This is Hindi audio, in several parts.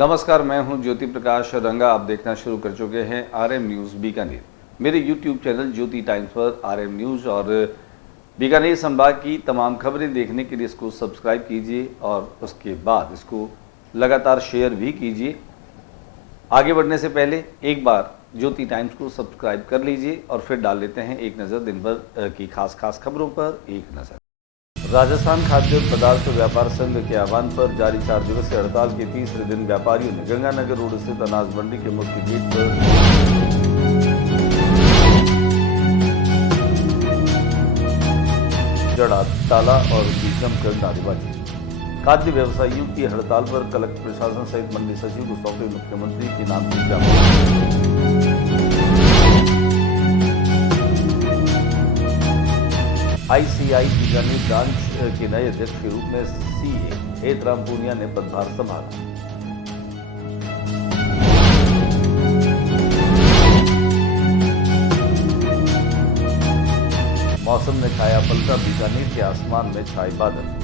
नमस्कार, मैं हूं ज्योति प्रकाश रंगा। आप देखना शुरू कर चुके हैं आरएम न्यूज़ बीकानेर। मेरे यूट्यूब चैनल ज्योति टाइम्स पर आरएम न्यूज़ और बीकानेर संभाग की तमाम खबरें देखने के लिए इसको सब्सक्राइब कीजिए और उसके बाद इसको लगातार शेयर भी कीजिए। आगे बढ़ने से पहले एक बार ज्योति टाइम्स को सब्सक्राइब कर लीजिए और फिर डाल लेते हैं एक नज़र दिन भर की खास खबरों पर एक नज़र। राजस्थान खाद्य पदार्थ व्यापार संघ के आह्वान पर जारी 4 दिवसीय हड़ताल के तीसरे दिन व्यापारियों ने गंगानगर रोड स्थित अनाज मंडी के मुख्य गेट पर जड़ा ताला और जमकर नारेबाजी। खाद्य व्यवसायियों की हड़ताल पर कलेक्टर प्रशासन सहित मंडी सचिव को सौंपे मुख्यमंत्री के नाम की ज्ञापन। आईसीआई बीकानेर ब्रांच के नए अध्यक्ष के रूप में सीए हेतराम पूनिया ने पदभार संभाला। मौसम ने खाया पलटा, बीकानेर के आसमान में छाए बादल।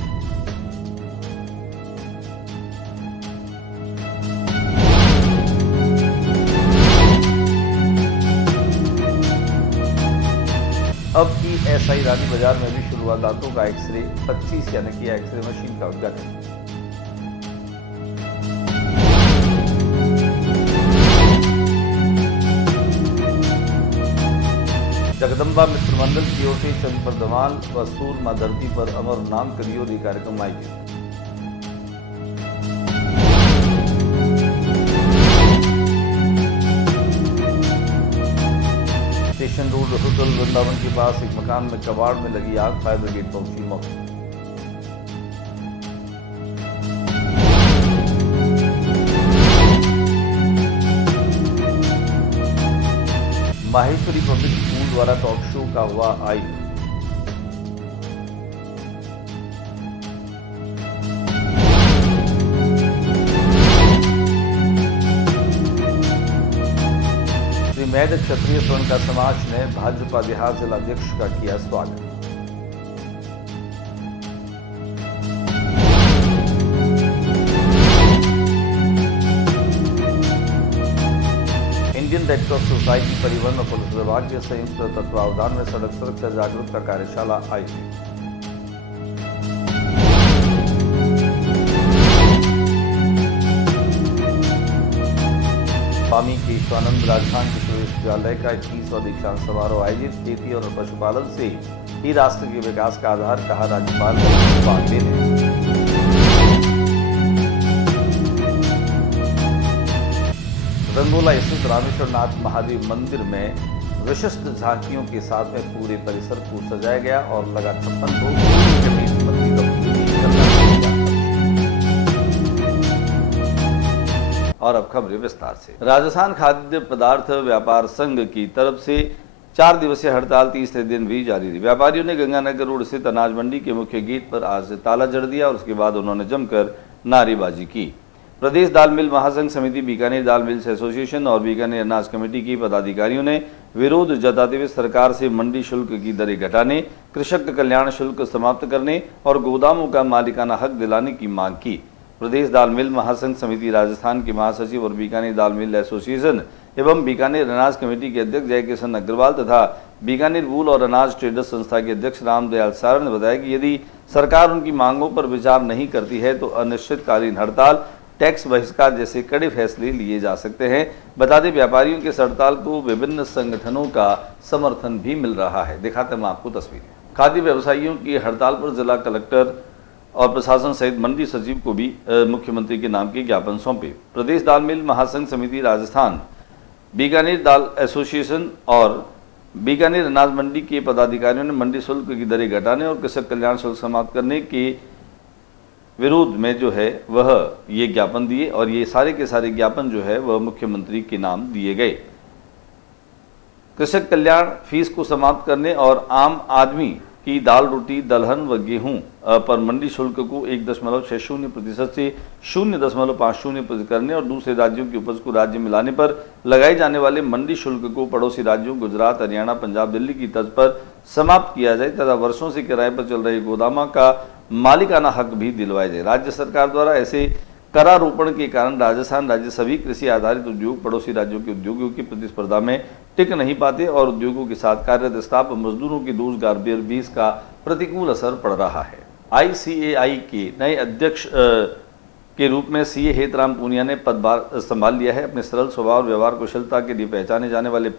अब ईएसआई रानी बाजार में भी शुरू हुआ दांतों का एक्सरे 25 यानी कि एक्सरे मशीन का उद्घाटन। जगदम्बा मित्र मंडल की ओर से चंद पर धमाल व सूरमा धरती पर अमर नाम करियोरी कार्यक्रम आयोजित। स्टेशन रोड होटल वृंदावन के पास एक मकान में कबाड़ में लगी आग, फायर ब्रिगेड पहुंची मौके। माहेश्वरी पब्लिक स्कूल द्वारा टॉक शो का हुआ आयोजन। मैद क्षत्रिय स्वर्णकार समाज ने भाजपा बिहार जिला अध्यक्ष का किया स्वागत। इंडियन रेड क्रॉस सोसाइटी परिवहन और पुलिस विभाग के संयुक्त तत्वावधान में सड़क सुरक्षा जागरूकता कार्यशाला आयोजित। स्वामी केशवानंद राजस्थान विश्वविद्यालय का 21वां दीक्षांत समारोह आयोजित। खेती और पशुपालन से ही राष्ट्र के विकास का आधार, कहा राज्यपाल पांडे ने। रंगोला स्थित रामेश्वर नाथ महादेव मंदिर में विशिष्ट झांकियों के साथ में पूरे परिसर को सजाया गया और लगा 56 लोग। और अब खबरें विस्तार से। राजस्थान खाद्य पदार्थ व्यापार संघ की तरफ से 4 दिवसीय हड़ताल तीसरे दिन भी जारी रही। व्यापारियों ने गंगानगर रोड स्थित अनाज मंडी के मुख्य गेट पर आज ताला जड़ दिया और उसके बाद उन्होंने जमकर नारेबाजी की। प्रदेश दाल मिल महासंघ समिति, बीकानेर दाल मिल्स एसोसिएशन और बीकानेर अनाज कमेटी के पदाधिकारियों ने विरोध जताते हुए सरकार से मंडी शुल्क की दरें घटाने, कृषक कल्याण शुल्क समाप्त करने और गोदामों का मालिकाना हक दिलाने की मांग की। प्रदेश दाल मिल महासंघ समिति राजस्थान के महासचिव और बीकानेर दाल मिल एसोसिएशन एवं बीकानेर अनाज कमेटी के अध्यक्ष जयकिशन अग्रवाल तथा बीकानेर वूल और अनाज ट्रेडर्स संस्था के अध्यक्ष रामदयाल सारण ने बताया कि यदि सरकार उनकी मांगों पर विचार नहीं करती है तो अनिश्चितकालीन हड़ताल, टैक्स बहिष्कार जैसे कड़े फैसले लिए जा सकते हैं। बता दें, व्यापारियों के हड़ताल को विभिन्न संगठनों का समर्थन भी मिल रहा है। दिखाते हैं आपको तस्वीरें। खाद्य व्यवसायियों की हड़ताल पर जिला कलेक्टर और प्रशासन सहित मंडी सचिव को भी मुख्यमंत्री के नाम के ज्ञापन सौंपे। प्रदेश दाल मिल महासंघ समिति राजस्थान, बीकानेर दाल एसोसिएशन और बीकानेर अनाज मंडी के पदाधिकारियों ने मंडी शुल्क की दरें घटाने और कृषक कल्याण शुल्क समाप्त करने के विरोध में जो है वह ये ज्ञापन दिए और ये सारे के सारे ज्ञापन जो है वह मुख्यमंत्री के नाम दिए गए। कृषक कल्याण फीस को समाप्त करने और आम आदमी की दाल, रोटी, दलहन व गेहूं पर मंडी शुल्क को 1.60% से 0.50% करने और दूसरे राज्यों की उपज को राज्य में लाने पर लगाए जाने वाले मंडी शुल्क को पड़ोसी राज्यों गुजरात, हरियाणा, पंजाब, दिल्ली की तर्ज पर समाप्त किया जाए तथा वर्षों से किराए पर चल रहे गोदामों का मालिकाना हक भी दिलवाया जाए। राज्य सरकार द्वारा ऐसे करारोपण के कारण राजस्थान राज्य सभी कृषि आधारित उद्योग पड़ोसी राज्यों के उद्योगों की प्रतिस्पर्धा में टिक नहीं पाते और उद्योगों के साथ कार्यरत स्टाफ और मजदूरों की रोजगार पर भी इसका प्रतिकूल असर पड़ रहा है। ICAI के नए अध्यक्ष के रूप में CA हेतराम पूनिया ने पदभार संभाल लिया है। अपने सरल स्वभाव और व्यवहार कुशलता के लिए पहचाने जाने वाले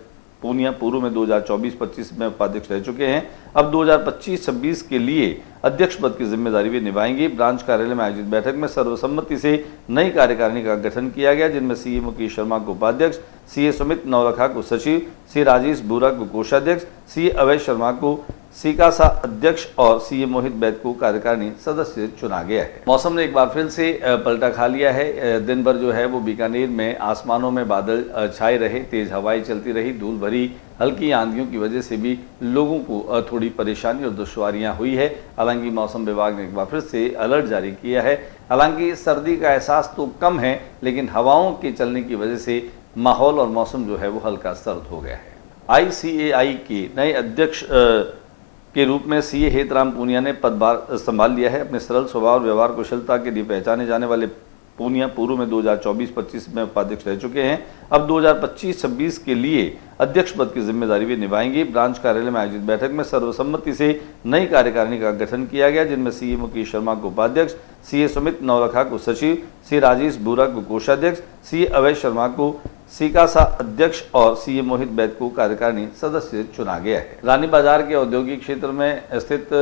पूनिया पूर्व में 2024-25 में उपाध्यक्ष रह चुके हैं। अब 2025-26 के लिए अध्यक्ष पद की जिम्मेदारी भी निभाएंगे। ब्रांच कार्यालय में आयोजित बैठक में सर्वसम्मति से नई कार्यकारिणी का गठन किया गया, जिनमें CA मुकेश शर्मा को उपाध्यक्ष, CA सुमित नवलखा को सचिव, CA राजेश बुरा को कोषाध्यक्ष, CA अवय शर्मा को सिकासा अध्यक्ष और CA मोहित बैद को कार्यकारिणी सदस्य चुना गया है। मौसम ने एक बार फिर से पलटा खा लिया है। दिन भर जो है वो बीकानेर में आसमानों में बादल छाए रहे, तेज हवाएं चलती रही, धूल भरी हल्की आंधियों की वजह से भी लोगों को थोड़ी परेशानी और दुश्वारियां हुई है। हालांकि मौसम विभाग ने एक बार फिर से अलर्ट जारी किया है। हालांकि सर्दी का एहसास तो कम है, लेकिन हवाओं के चलने की वजह से माहौल और मौसम जो है वो हल्का सर्द हो गया है। ICAI के नए अध्यक्ष के रूप में CA हेतराम पूनिया ने पदभार संभाल लिया है। अपने सरल स्वभाव और व्यवहार कुशलता के लिए पहचाने जाने वाले पूनिया पूर्व में 2024-25 में उपाध्यक्ष रह चुके हैं। अब 2025-26 के लिए अध्यक्ष पद की जिम्मेदारी भी निभाएंगे। ब्रांच कार्यालय में आयोजित बैठक में सर्वसम्मति से नई कार्यकारिणी का गठन किया गया, जिनमें CA मुकेश शर्मा को उपाध्यक्ष, CA सुमित नवलखा को सचिव, CA राजेश बुरा को कोषाध्यक्ष, CA अवय शर्मा को सिकासा अध्यक्ष और CA मोहित बैद को कार्यकारिणी सदस्य चुना गया है। रानी बाजार के औद्योगिक क्षेत्र में स्थित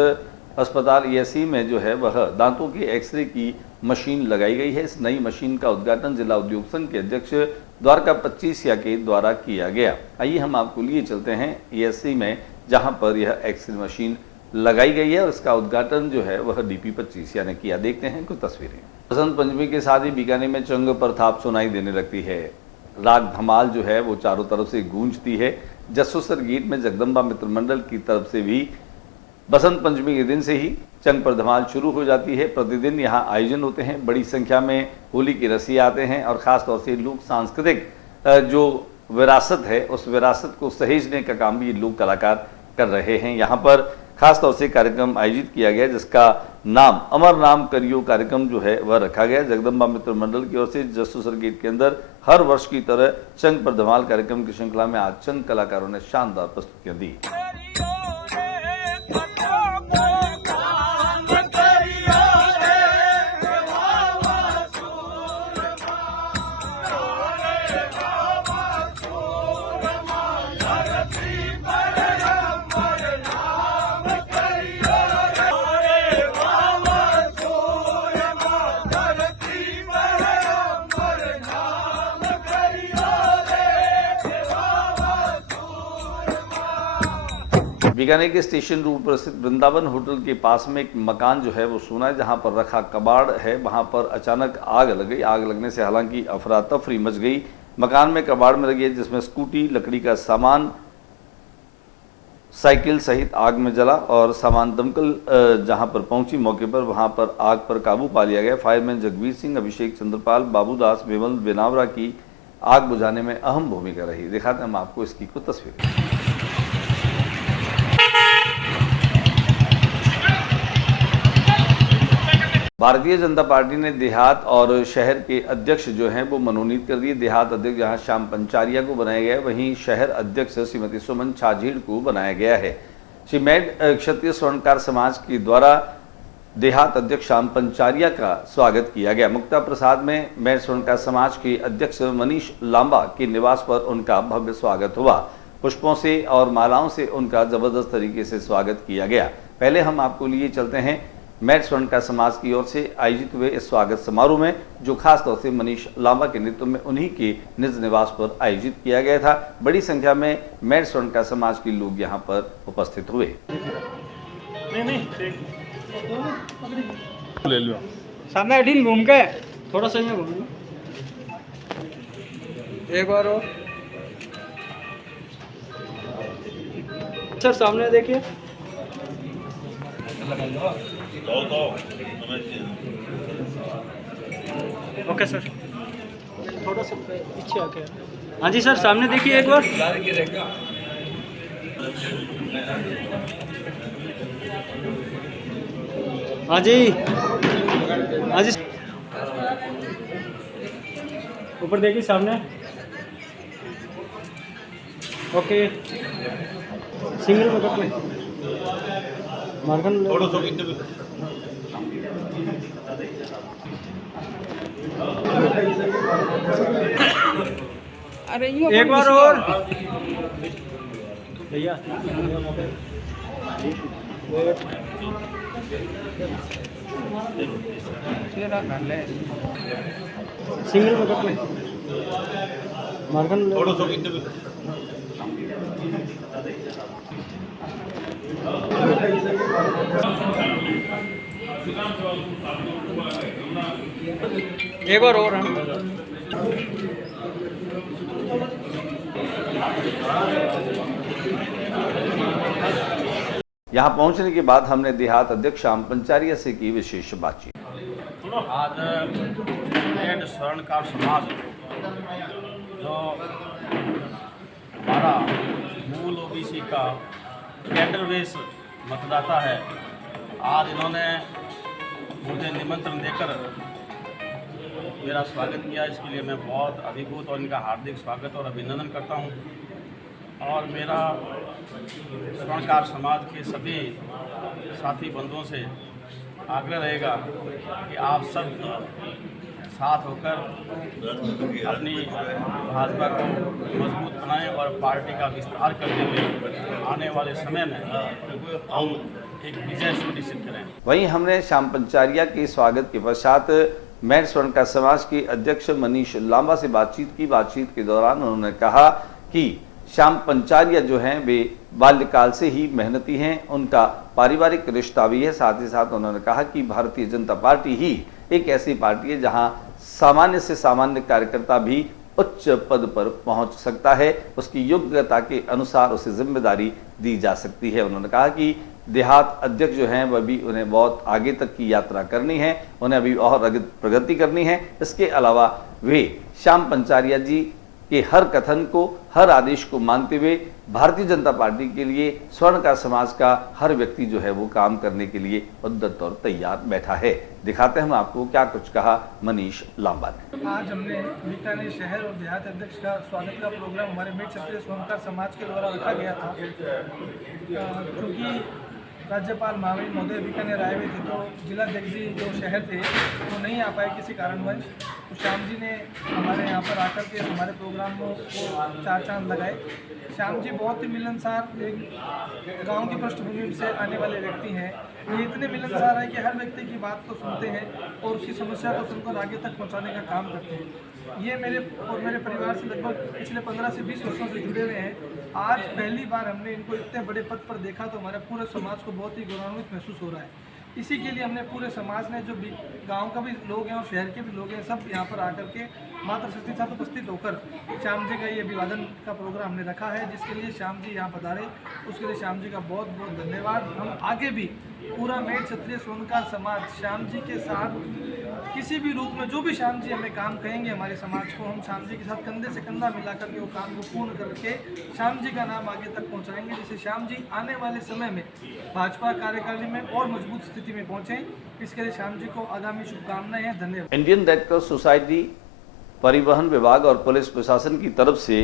अस्पताल ESC में जो है वह दांतों के एक्सरे की मशीन लगाई गई है। इस नई मशीन का उद्घाटन जिला उद्योग संघ के अध्यक्ष द्वारका 25 के द्वारा किया गया। आइए हम आपको लिए चलते हैं ESC में, जहां पर यह एक्सरे मशीन लगाई गई है और इसका उद्घाटन जो है वह DP 25 ने किया। देखते हैं कुछ तस्वीरें। बसंत पंचमी के साथ ही बीकानेर में चंग पर थाप सुनाई देने लगती है। राग धमाल जो है वो चारों तरफ से गूंजती है। जसोसर गीत में जगदम्बा मित्र मंडल की तरफ से भी बसंत पंचमी के दिन से ही चंग पर धमाल शुरू हो जाती है। प्रतिदिन यहाँ आयोजन होते हैं, बड़ी संख्या में होली के रसिया आते हैं और ख़ास तौर से लोक सांस्कृतिक जो विरासत है उस विरासत को सहेजने का काम भी लोक कलाकार कर रहे हैं। यहाँ पर खास तौर से कार्यक्रम आयोजित किया गया, जिसका नाम अमर नाम करियो कार्यक्रम जो है वह रखा गया। जगदम्बा मित्र मंडल की ओर से जसोसर गेट के अंदर हर वर्ष की तरह चंग पर धमाल कार्यक्रम की श्रृंखला में आज चंग कलाकारों ने शानदार प्रस्तुतियां दी। बीकानेर के स्टेशन रोड पर स्थित वृंदावन होटल के पास में एक मकान जो है वो सुना है, जहां पर रखा कबाड़ है वहां पर अचानक आग लग गई। आग लगने से हालांकि अफरा तफरी मच गई। मकान में कबाड़ में लगी है, जिसमें स्कूटी, लकड़ी का सामान, साइकिल सहित आग में जला और सामान दमकल जहां पर पहुंची मौके पर वहां पर आग पर काबू पा लिया गया। फायरमैन जगवीर सिंह, अभिषेक चंद्रपाल, बाबूदास, विमल बेनावरा की आग बुझाने में अहम भूमिका रही। दिखाते हैं हम आपको इसकी कुछ तस्वीरें। भारतीय जनता पार्टी ने देहात और शहर के अध्यक्ष जो हैं वो मनोनीत कर दिए। देहात अध्यक्ष जहां श्याम पंचारिया को बनाया गया है, वहीं शहर अध्यक्ष श्रीमती सुमन छाझीड़ को बनाया गया है। श्री मेड क्षत्रिय स्वर्णकार समाज के द्वारा देहात अध्यक्ष श्याम पंचारिया का स्वागत किया गया। मुक्ता प्रसाद में मेड स्वर्णकार समाज के अध्यक्ष मनीष लांबा के निवास पर उनका भव्य स्वागत हुआ। पुष्पों से और मालाओं से उनका जबरदस्त तरीके से स्वागत किया गया। पहले हम आपको लिए चलते हैं मेड स्वर्णकार समाज की ओर से आयोजित हुए इस स्वागत समारोह में, जो खास तौर से मनीष लांबा के नेतृत्व में उन्हीं के निज निवास पर आयोजित किया गया था। बड़ी संख्या में मेड स्वर्णकार समाज के लोग यहां पर उपस्थित हुए। सामने अठीन घूम के थोड़ा सा घूम एक बार और सर सामने देखिए। ओके सर, थोड़ा सा पीछे आके। हाँ जी सर, सामने देखिए एक बार। हाँ जी, हाँ जी। ऊपर देखिए सामने। ओके, सिंगल पकड़ में मार्कन थोड़ा सा अरे यूं एक बार और भैया। सिंगल पकड़ में मार्कन थोड़ा सा एक बार और हम यहाँ पहुंचने के बाद हमने देहात अध्यक्ष श्याम पंचारिया से की विशेष बातचीत। आज एड स्वर्णकार समाज जो हमारा मूल ओबीसी का कैडर बेस मतदाता है, आज इन्होंने मुझे निमंत्रण देकर मेरा स्वागत किया। इसके लिए मैं बहुत अभिभूत और इनका हार्दिक स्वागत और अभिनंदन करता हूं। और मेरा स्वर्णकार समाज के सभी साथी बंधुओं से आग्रह रहेगा कि आप सब साथ होकर अपनी भाजपा को मजबूत बनाएं और पार्टी का विस्तार करते हुए आने वाले समय में हम एक विजय सुनिश्चित करें। वहीं हमने श्याम पंचारिया के स्वागत के पश्चात मेट स्वर्णकार समाज के अध्यक्ष मनीष लांबा से बातचीत की। बातचीत के दौरान उन्होंने कहा कि श्याम पंचारिया जो हैं वे बाल्यकाल से ही मेहनती हैं, उनका पारिवारिक रिश्ता भी है। साथ ही साथ उन्होंने कहा कि भारतीय जनता पार्टी ही एक ऐसी पार्टी है जहां सामान्य से सामान्य कार्यकर्ता भी उच्च पद पर पहुंच सकता है, उसकी योग्यता के अनुसार उसे जिम्मेदारी दी जा सकती है। उन्होंने कहा कि देहात अध्यक्ष जो हैं वह भी उन्हें बहुत आगे तक की यात्रा करनी है, उन्हें अभी और प्रगति करनी है। इसके अलावा वे श्याम पंचारिया जी के हर कथन को, हर आदेश को मानते हुए भारतीय जनता पार्टी के लिए स्वर्णकार समाज का हर व्यक्ति जो है वो काम करने के लिए उद्यत और तैयार बैठा है। दिखाते हैं हम आपको क्या कुछ कहा मनीष लांबा ने। आज हमने बीकानेर शहर और देहात अध्यक्ष का स्वागत का प्रोग्राम हमारे मेट क्षत्रिय स्वर्णकार समाज के द्वारा रखा गया था। क्योंकि राज्यपाल महावीर महोदय बीकानेर आए हुए थे तो जिलाध्यक्ष जी जो शहर थे वो नहीं आ पाए किसी कारणवश, तो श्याम जी ने हमारे यहाँ पर आकर के हमारे प्रोग्राम को चार चांद लगाए। श्याम जी बहुत ही मिलनसार एक गांव की पृष्ठभूमि से आने वाले व्यक्ति हैं। ये इतने मिलनसार है कि हर व्यक्ति की बात को सुनते हैं और उसकी समस्या को सुनकर आगे तक पहुंचाने का काम करते हैं। ये मेरे और मेरे परिवार से लगभग पिछले 15 से 20 वर्षों से जुड़े हुए हैं। आज पहली बार हमने इनको इतने बड़े पद पर देखा तो हमारे पूरे समाज को बहुत ही गौरवान्वित महसूस हो रहा है। इसी के लिए हमने पूरे समाज ने जो भी गांव का भी लोग हैं और शहर के भी लोग हैं सब यहाँ पर आकर के मात्र शक्ति साथ उपस्थित होकर श्याम जी का ये अभिवादन का प्रोग्राम हमने रखा है, जिसके लिए श्याम जी यहाँ पधारे। उसके लिए श्याम जी का बहुत बहुत धन्यवाद। हम आगे भी पूरा मेट क्षत्रिय स्वर्णकार समाज श्याम जी के साथ किसी भी रूप में जो भी श्याम जी हमें काम कहेंगे हमारे समाज को, हम श्याम जी के साथ कंधे से कंधा मिलाकर के वो काम को पूर्ण करके श्याम जी का नाम आगे तक पहुंचाएंगे, जिससे श्याम जी आने वाले समय में भाजपा कार्यकारिणी में और मजबूत स्थिति में पहुंचे। इसके लिए श्याम जी को आगामी शुभकामनाएं हैं। धन्यवाद। इंडियन रेड क्रॉस सोसाइटी, परिवहन विभाग और पुलिस प्रशासन की तरफ से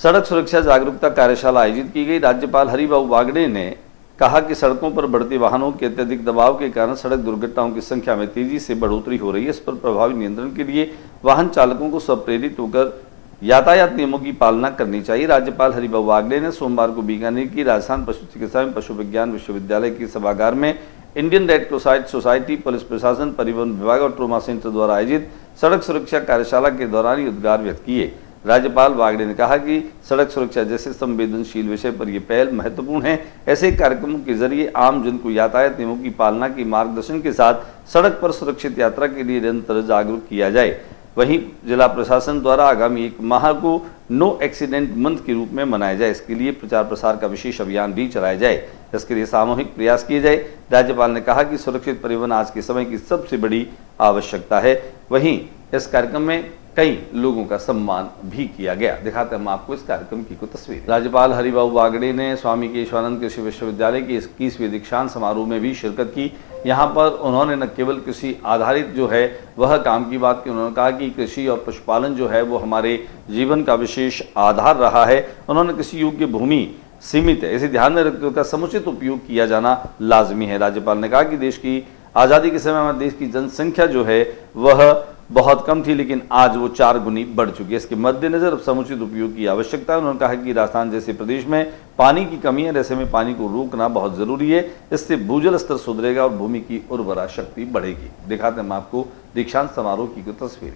सड़क सुरक्षा जागरूकता कार्यशाला आयोजित की गई। राज्यपाल हरिभाऊ बागड़े ने कहा कि सड़कों पर बढ़ते वाहनों के अत्यधिक दबाव के कारण सड़क दुर्घटनाओं की संख्या में तेजी से बढ़ोतरी हो रही है। इस पर प्रभावी नियंत्रण के लिए वाहन चालकों को स्वप्रेरित होकर यातायात नियमों की पालना करनी चाहिए। राज्यपाल हरिभाऊ बागड़े ने सोमवार को बीकानेर की राजस्थान पशु चिकित्सा एवं पशु विज्ञान विश्वविद्यालय के सभागार में Indian red cross society, police प्रशासन, परिवहन विभाग और ट्रोमा सेंटर द्वारा आयोजित सड़क सुरक्षा कार्यशाला के दौरान ये उद्गार व्यक्त किए। राज्यपाल बागड़े ने कहा कि सड़क सुरक्षा जैसे संवेदनशील विषय पर यह पहल महत्वपूर्ण है। ऐसे कार्यक्रमों के जरिए आम जन को यातायात नियमों की पालना की मार्गदर्शन के साथ सड़क पर सुरक्षित यात्रा के लिए निरंतर जागरूक किया जाए। वहीं जिला प्रशासन द्वारा आगामी 1 माह को नो एक्सीडेंट मंथ के रूप में मनाया जाए। इसके लिए प्रचार प्रसार का विशेष अभियान भी चलाया जाए। इसके लिए सामूहिक प्रयास किए जाए। राज्यपाल ने कहा कि सुरक्षित परिवहन आज के समय की सबसे बड़ी आवश्यकता है। वहीं इस कार्यक्रम में कई लोगों का सम्मान भी किया गया। दिखाते हैं हम आपको इस कार्यक्रम की कुछ तस्वीर। राज्यपाल हरिबाबू बागड़े ने स्वामी केशवानंद कृषि विश्वविद्यालय के 21वें दीक्षांत समारोह में भी शिरकत की। यहाँ पर उन्होंने न केवल कृषि आधारित जो है वह काम की बात की, उन्होंने कहा कि कृषि और पशुपालन जो है वो हमारे जीवन का विशेष आधार रहा है। उन्होंने कृषि योग्य भूमि सीमित है, इसे ध्यान में रखकर उसका समुचित उपयोग किया जाना लाजमी है। राज्यपाल ने कहा कि देश की आज़ादी के समय में देश की जनसंख्या जो है वह बहुत कम थी, लेकिन आज वो 4 गुनी बढ़ चुकी है। इसके मद्देनजर अब समुचित उपयोग की आवश्यकता है। उन्होंने कहा कि राजस्थान जैसे प्रदेश में पानी की कमी है, ऐसे में पानी को रोकना बहुत जरूरी है। इससे भूजल स्तर सुधरेगा और भूमि की उर्वरा शक्ति बढ़ेगी। दिखाते हैं हम आपको दीक्षांत समारोह की कुछ तस्वीर।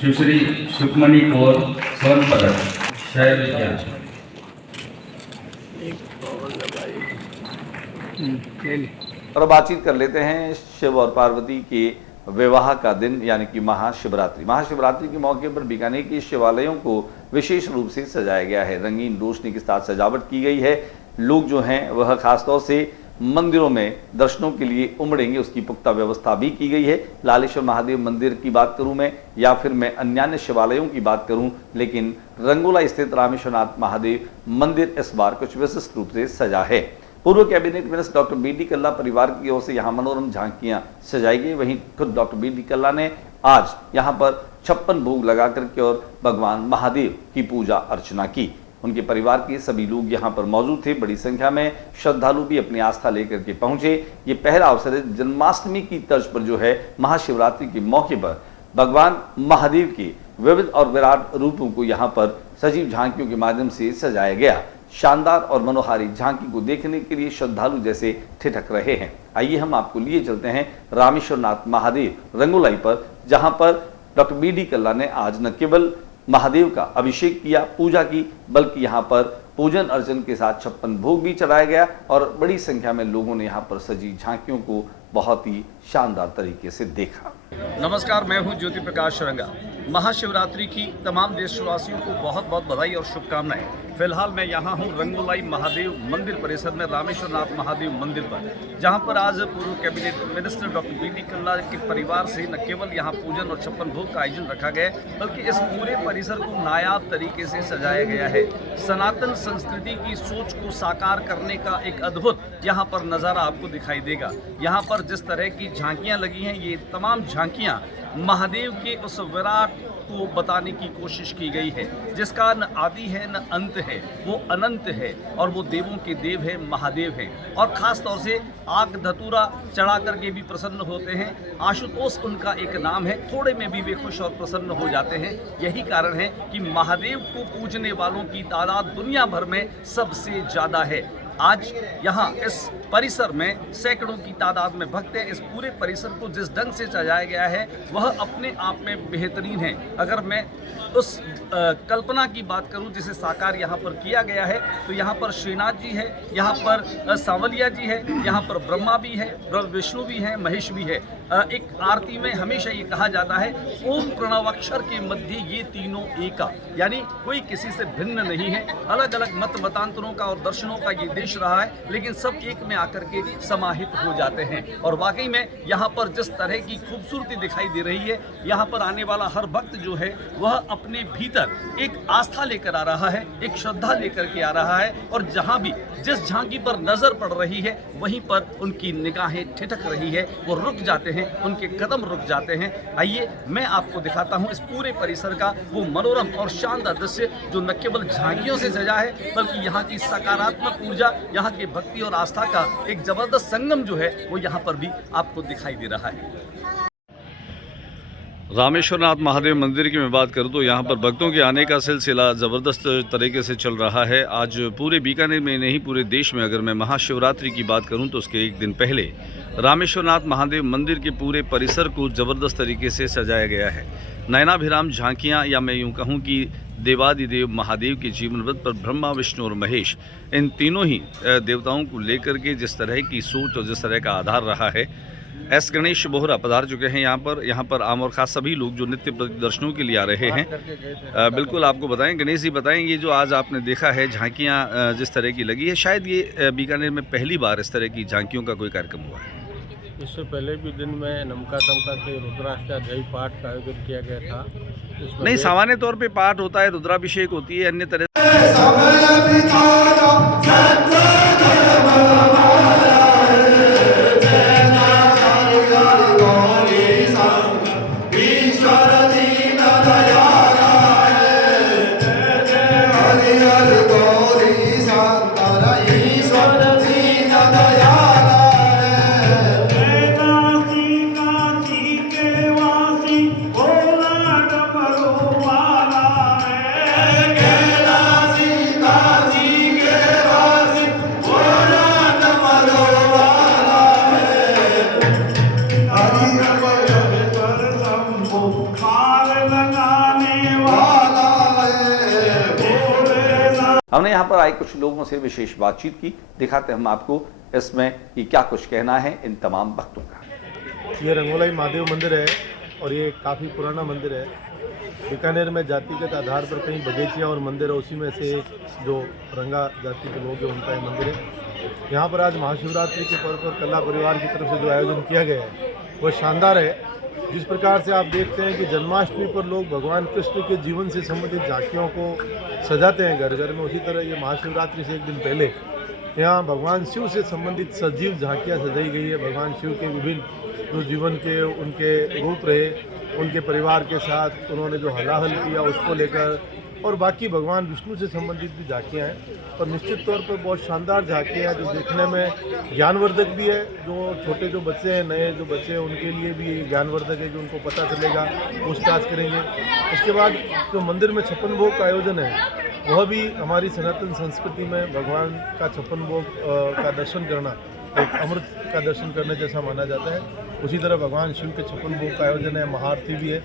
सुश्री सुखमणि कौर स्वर्ण पदक शहर विज्ञान। और अब बातचीत कर लेते हैं शिव और पार्वती के विवाह का दिन यानी कि महाशिवरात्रि। महाशिवरात्रि के मौके पर बीकानेर के शिवालयों को विशेष रूप से सजाया गया है। रंगीन रोशनी के साथ सजावट की गई है। लोग जो हैं वह खासतौर से मंदिरों में दर्शनों के लिए उमड़ेंगे, उसकी पुख्ता व्यवस्था भी की गई है। लालेश्वर महादेव मंदिर की बात करूं मैं या फिर मैं अन्य शिवालयों की बात करूं, लेकिन रंगोला स्थित रामेश्वरनाथ महादेव मंदिर इस बार कुछ विशिष्ट रूप से सजा है। पूर्व cabinet minister doctor B D Kalla परिवार की ओर से यहाँ मनोरम झांकियां सजाई गई। वहीं खुद डॉक्टर बी डी कल्ला ने आज यहाँ पर 56 भोग लगा करके और भगवान महादेव की पूजा अर्चना की। उनके परिवार के सभी लोग यहाँ पर मौजूद थे। बड़ी संख्या में श्रद्धालु भी अपनी आस्था लेकर के पहुंचे। ये पहला अवसर है जन्माष्टमी की तर्ज पर जो है महाशिवरात्रि के मौके पर भगवान महादेव के विविध और विराट रूपों को यहाँ पर सजीव झांकियों के माध्यम से सजाया गया। शानदार और मनोहारी झांकी को देखने के लिए श्रद्धालु जैसे ठिठक रहे हैं। आइए हम आपको लिए चलते हैं रामेश्वरनाथ महादेव रंगोलाई पर, जहां पर डॉक्टर बी डी कल्ला ने आज न केवल महादेव का अभिषेक किया, पूजा की, बल्कि यहाँ पर पूजन अर्चन के साथ 56 भोग भी चढ़ाया गया और बड़ी संख्या में लोगों ने यहाँ पर सजी झांकियों को बहुत ही शानदार तरीके से देखा। नमस्कार, मैं हूं ज्योति प्रकाश शरंगा। महाशिवरात्रि की तमाम देशवासियों को बहुत बहुत बधाई और शुभकामनाएं। फिलहाल मैं यहां हूं रंगोलाई महादेव मंदिर परिसर में, रामेश्वरनाथ महादेव मंदिर पर, जहां पर आज पूर्व cabinet minister doctor B D Kalla के परिवार से न केवल यहां पूजन और 56 भोग का आयोजन रखा गया, बल्कि इस पूरे परिसर को नायाब तरीके से सजाया गया है। सनातन संस्कृति की सोच को साकार करने का एक अद्भुत यहाँ पर नज़ारा आपको दिखाई देगा। यहाँ पर जिस तरह की झांकियाँ लगी हैं, ये तमाम झांकियाँ महादेव के उस विराट को बताने की कोशिश की गई है, जिसका न आदि है न अंत है, वो अनंत है और वो देवों के देव है, महादेव है। और ख़ास तौर से आग धतूरा चढ़ा करके भी प्रसन्न होते हैं। आशुतोष उनका एक नाम है, थोड़े में भी वे खुश और प्रसन्न हो जाते हैं। यही कारण है कि महादेव को पूजने वालों की तादाद दुनिया भर में सबसे ज़्यादा है। आज यहाँ इस परिसर में सैकड़ों की तादाद में भक्त हैं। इस पूरे परिसर को जिस ढंग से सजाया गया है वह अपने आप में बेहतरीन है। अगर मैं उस कल्पना की बात करूं जिसे साकार यहाँ पर किया गया है, तो यहाँ पर श्रीनाथ जी है, यहाँ पर सांवलिया जी है, यहाँ पर ब्रह्मा भी है, विष्णु भी है, महेश भी है। एक आरती में हमेशा ये कहा जाता है, ओम प्रणवाक्षर के मध्य ये तीनों एका, यानी कोई किसी से भिन्न नहीं है। अलग अलग मत मतांतरों का और दर्शनों का ये देश रहा है, लेकिन सब एक में आकर के समाहित हो जाते हैं। और वाकई में यहाँ पर जिस तरह की खूबसूरती दिखाई दे रही है, यहाँ पर आने वाला हर भक्त जो है वह अपने भीतर एक आस्था लेकर आ रहा है, एक श्रद्धा लेकर के आ रहा है, और जहाँ भी जिस झांकी पर नजर पड़ रही है वहीं पर उनकी निगाहें ठिठक रही है, वो रुक जाते हैं, उनके कदम रुक जाते हैं। आइए मैं आपको दिखाता हूँ इस पूरे परिसर का वो मनोरम और शानदार दृश्य, जो न केवल झांकियों से सजा है बल्कि यहाँ की सकारात्मक ऊर्जा, यहाँ के भक्ति और आस्था का एक जबरदस्त संगम जो है वो यहाँ पर भी आपको दिखाई दे रहा है। रामेश्वरनाथ महादेव मंदिर की मैं बात करूं तो यहाँ पर भक्तों के आने का सिलसिला ज़बरदस्त तरीके से चल रहा है। आज पूरे बीकानेर में नहीं, पूरे देश में अगर मैं महाशिवरात्रि की बात करूं तो उसके एक दिन पहले रामेश्वरनाथ महादेव मंदिर के पूरे परिसर को ज़बरदस्त तरीके से सजाया गया है। नयनाभिराम झांकियाँ, या मैं यूँ कहूँ कि देवादिदेव महादेव के जीवन वृत्त पर ब्रह्मा, विष्णु और महेश, इन तीनों ही देवताओं को लेकर के जिस तरह की सोच और जिस तरह का आधार रहा है, एस गणेश बोहरा पधार चुके हैं यहाँ पर आम और खास सभी लोग जो नित्य दर्शनों के लिए आ रहे हैं। बिल्कुल आपको बताएं, गणेश जी बताएं, ये जो आज आपने देखा है झांकियाँ जिस तरह की लगी है, शायद ये बीकानेर में पहली बार इस तरह की झांकियों का कोई कार्यक्रम हुआ है। इससे पहले भी दिन में नमका तमका के रुद्राष्टक पाठ का आयोजन किया गया था। नहीं, सामान्य तौर पे पाठ होता है, रुद्राभिषेक होती है, अन्य तरह हमने यहाँ पर आए कुछ लोगों से विशेष बातचीत की, दिखाते हम आपको इसमें कि क्या कुछ कहना है इन तमाम भक्तों का। ये रंगोलाई महादेव मंदिर है और ये काफ़ी पुराना मंदिर है। बीकानेर में जातिगत आधार पर कहीं बगीचिया और मंदिर है, उसी में से जो रंगा जाति के लोग हैं उनका ये मंदिर है। यहाँ पर आज महाशिवरात्रि के पर्व पर कला परिवार की तरफ से जो आयोजन किया गया है वो शानदार है। जिस प्रकार से आप देखते हैं कि जन्माष्टमी पर लोग भगवान कृष्ण के जीवन से संबंधित झांकियों को सजाते हैं घर घर में, उसी तरह ये महाशिवरात्रि से एक दिन पहले यहाँ भगवान शिव से संबंधित सजीव झांकियाँ सजाई गई है। भगवान शिव के विभिन्न जो जीवन के उनके रूप रहे, उनके परिवार के साथ उन्होंने जो हलाहल किया उसको लेकर, और बाकी भगवान विष्णु से संबंधित भी झांकियाँ हैं। और निश्चित तौर पर बहुत शानदार झांकियाँ हैं जो देखने में ज्ञानवर्धक भी है। जो छोटे जो बच्चे हैं, नए जो बच्चे हैं, उनके लिए भी ज्ञानवर्धक है कि उनको पता चलेगा, पूछताछ करेंगे। उसके बाद जो मंदिर में 56 भोग का आयोजन है वह भी हमारी सनातन संस्कृति में भगवान का 56 भोग का दर्शन करना एक अमृत का दर्शन करने जैसा माना जाता है। उसी तरह भगवान शिव के 56 भोग का आयोजन है, महाआरती भी है।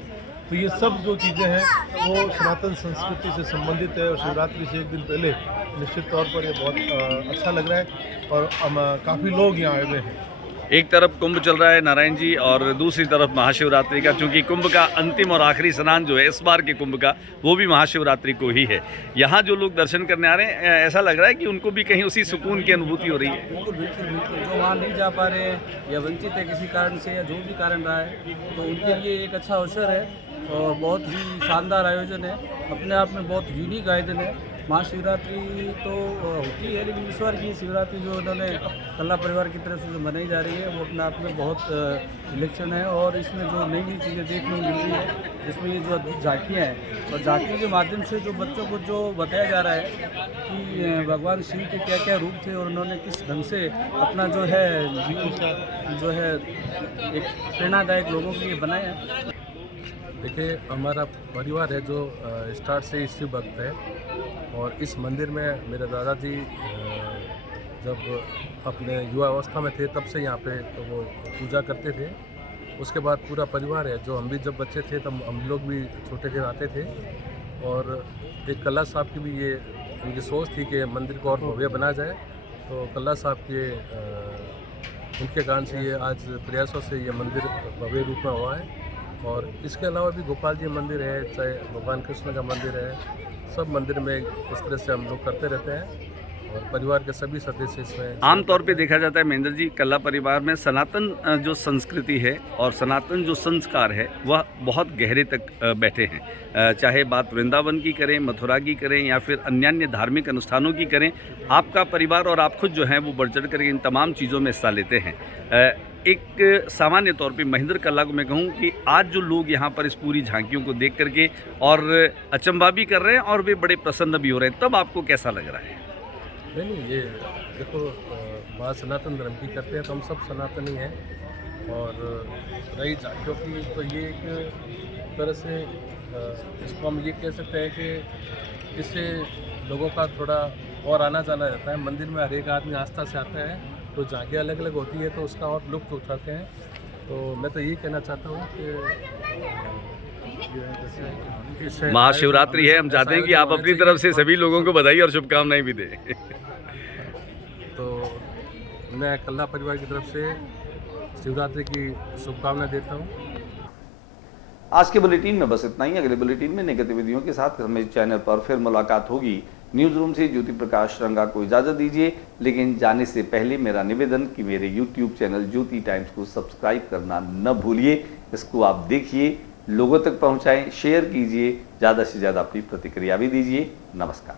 तो ये सब जो चीज़ें हैं वो सनातन संस्कृति से संबंधित है और शिवरात्रि से एक दिन पहले निश्चित तौर पर ये बहुत अच्छा लग रहा है और काफ़ी लोग यहाँ आए हुए हैं। एक तरफ कुंभ चल रहा है नारायण जी और दूसरी तरफ महाशिवरात्रि का, क्योंकि कुंभ का अंतिम और आखिरी स्नान जो है इस बार के कुंभ का वो भी महाशिवरात्रि को ही है। यहाँ जो लोग दर्शन करने आ रहे हैं ऐसा लग रहा है कि उनको भी कहीं उसी सुकून की अनुभूति हो रही है। बिल्कुल बिल्कुल बिल्कुल, जो वहाँ नहीं जा पा रहे हैं या वंचित है किसी कारण से या जो भी कारण रहा है, तो उनके लिए एक अच्छा अवसर है और बहुत ही शानदार आयोजन है। अपने आप में बहुत यूनिक आयोजन है। महाशिवरात्रि तो होती है, लेकिन इस बार की शिवरात्रि जो उन्होंने कला परिवार की तरफ से जो मनाई जा रही है वो अपने आप में बहुत विलक्षण है। और इसमें जो नई नई चीज़ें देखने को मिल रही है, इसमें ये जो झांकियाँ हैं और झांकियों के माध्यम से जो बच्चों को जो बताया जा रहा है कि भगवान शिव के क्या क्या रूप थे और उन्होंने किस ढंग से अपना जो है जीवन जो है एक प्रेरणादायक लोगों के लिए बनाया है। देखिए, हमारा परिवार है जो स्टार्ट से शिव भक्त है और इस मंदिर में मेरे दादाजी जब अपने युवा अवस्था में थे तब से यहाँ पे तो वो पूजा करते थे। उसके बाद पूरा परिवार है जो हम भी जब बच्चे थे तब हम लोग भी छोटे थे आते थे। और एक कल्ला साहब की भी ये उनकी सोच थी कि मंदिर को और भव्य बनाया जाए, तो कल्ला साहब के उनके कारण से ये आज प्रयासों से ये मंदिर भव्य रूप में हुआ है। और इसके अलावा भी गोपाल जी मंदिर है, चाहे भगवान कृष्ण का मंदिर है, सब मंदिर में इस तरह से हम लोग करते रहते हैं और परिवार के सभी सदस्य इसमें। आमतौर पे देखा जाता है महेंद्र जी, कला परिवार में सनातन जो संस्कृति है और सनातन जो संस्कार है वह बहुत गहरे तक बैठे हैं। चाहे बात वृंदावन की करें, मथुरा की करें या फिर अन्य धार्मिक अनुष्ठानों की करें, आपका परिवार और आप खुद जो हैं वो बढ़ चढ़ कर इन तमाम चीज़ों में हिस्सा लेते हैं। एक सामान्य तौर पे महेंद्र कला को मैं कहूँ कि आज जो लोग यहाँ पर इस पूरी झांकियों को देख करके और अचंभा भी कर रहे हैं और वे बड़े प्रसन्न भी हो रहे हैं, तब आपको कैसा लग रहा है? नहीं, ये देखो बात सनातन धर्म की करते हैं तो हम सब सनातनी हैं। और रही झांकियों की तो ये एक तरह से इसको हम ये कह सकते हैं कि इससे लोगों का थोड़ा और आना जाना रहता है। मंदिर में हर एक आदमी आस्था से आता है, तो झांकियाँ अलग अलग होती है तो उसका और लुत्फ उठाते हैं। तो मैं तो यही कहना चाहता हूँ कि महाशिवरात्रि है, हम चाहते हैं कि आप अपनी तरफ से सभी लोगों को बधाई और शुभकामनाएं भी दें। तो मैं कल्ला परिवार की तरफ से शिवरात्रि की शुभकामनाएं देता हूँ। आज के बुलेटिन में बस इतना ही। अगले बुलेटिन में नई गतिविधियों के साथ हमें चैनल पर फिर मुलाकात होगी। न्यूज रूम से ज्योति प्रकाश रंगा को इजाजत दीजिए, लेकिन जाने से पहले मेरा निवेदन कि मेरे यूट्यूब चैनल ज्योति टाइम्स को सब्सक्राइब करना न भूलिए। इसको आप देखिए, लोगों तक पहुंचाएं, शेयर कीजिए, ज़्यादा से ज़्यादा अपनी प्रतिक्रिया भी दीजिए। नमस्कार।